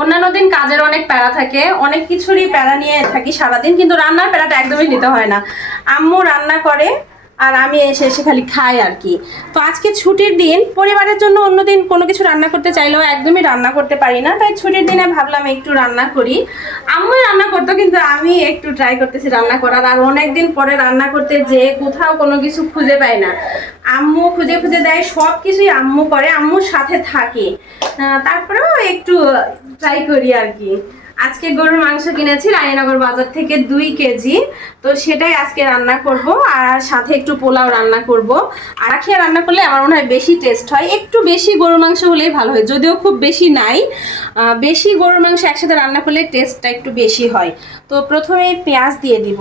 অন্যান্য দিন কাজের অনেক প্যারা থাকে, অনেক কিছুরই প্যারা নিয়ে থাকি সারাদিন, কিন্তু রান্নার প্যারাটা একদমই নিতে হয় না। আম্মু রান্না করে আর আমি এসে এসে খালি খাই আর কি। তো আজকে ছুটির দিন, পরিবারের জন্য অন্যদিন কোনো কিছু রান্না করতে চাইলেও একদমই রান্না করতে পারি না, তাই ছুটির দিনে ভাবলাম একটু রান্না করি। আম্মু রান্না করতো, কিন্তু আমি একটু ট্রাই করতেছি রান্না করার। আর অনেকদিন পরে রান্না করতে যে কোথাও কোনো কিছু খুঁজে পাই না, আম্মু খুঁজে খুঁজে দেয়, সব কিছুই আম্মু করে, আম্মুর সাথে থাকে। তারপরেও একটু ট্রাই করি আর কি। আজকে গরুর মাংস কিনেছি রানীনগর বাজার থেকে 2 কেজি, তো সেটাই আজকে রান্না করব। আর সাথে একটু পোলাও রান্না করব। আর খেয়ে রান্না করলে আমার মনে হয় বেশি টেস্ট হয়, একটু বেশি গরুর মাংস হলেই ভালো হয়, যদিও খুব বেশি নাই। বেশি গরুর মাংস একসাথে রান্না করলে টেস্টটা একটু বেশি হয়। তো প্রথমে পেঁয়াজ দিয়ে দিব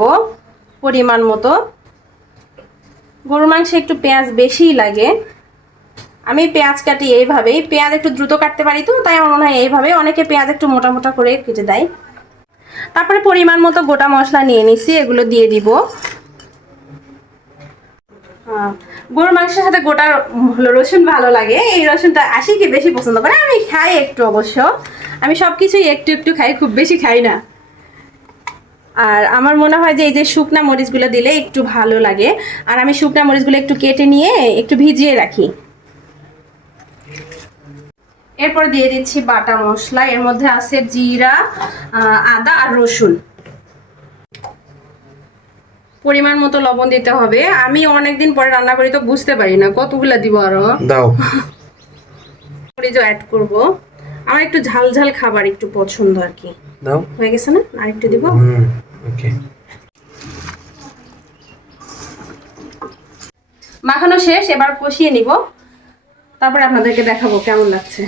পরিমাণ মতো। গরুর মাংসে একটু পেঁয়াজ বেশিই লাগে। আমি পেঁয়াজ কাটি এইভাবেই, পেঁয়াজ একটু দ্রুত কাটতে পারি, তো তাই আমার মনে হয় এইভাবে। অনেকে পেঁয়াজ একটু মোটা মোটা করে কেটে দেয়। তারপরে পরিমাণ মতো গোটা মশলা নিয়ে নিছি, এগুলো দিয়ে দিব। গরুর মাংসের সাথে গোটা রসুন ভালো লাগে, এই রসুনটা আশিকি বেশি পছন্দ করে, আমি খাই একটু অবশ্য। আমি সব কিছুই একটু একটু খাই, খুব বেশি খাই না। আর আমার মনে হয় যে এই যে শুকনা মরিচগুলো দিলে একটু ভালো লাগে। আর আমি শুকনা মরিচগুলো একটু কেটে নিয়ে একটু ভিজিয়ে রাখি। এরপর দিয়ে দিচ্ছি বাটা মশলা, এর মধ্যে আছে জিরা, আদা আর রসুন। পরিমাণ মতো লবণ দিতে হবে। আমি অনেকদিন পরে রান্না করি তো বুঝতে পারি না কতগুলা দিব, আরো দাও মরিচও অ্যাড করব। আমার একটু ঝাল ঝাল খাবার একটু পছন্দ আর কি। দাও, হয়ে গেছে না? আর একটু দিব। ওকে। মাখানো শেষ, এবার কষিয়ে নিব, তারপরে আপনাদেরকে দেখাবো কেমন লাগছে।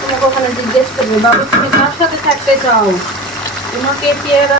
তোমাকে ওখানে জিজ্ঞেস করবো, বাবু তুমি কার সাথে থাকতে চাও? তোমাকে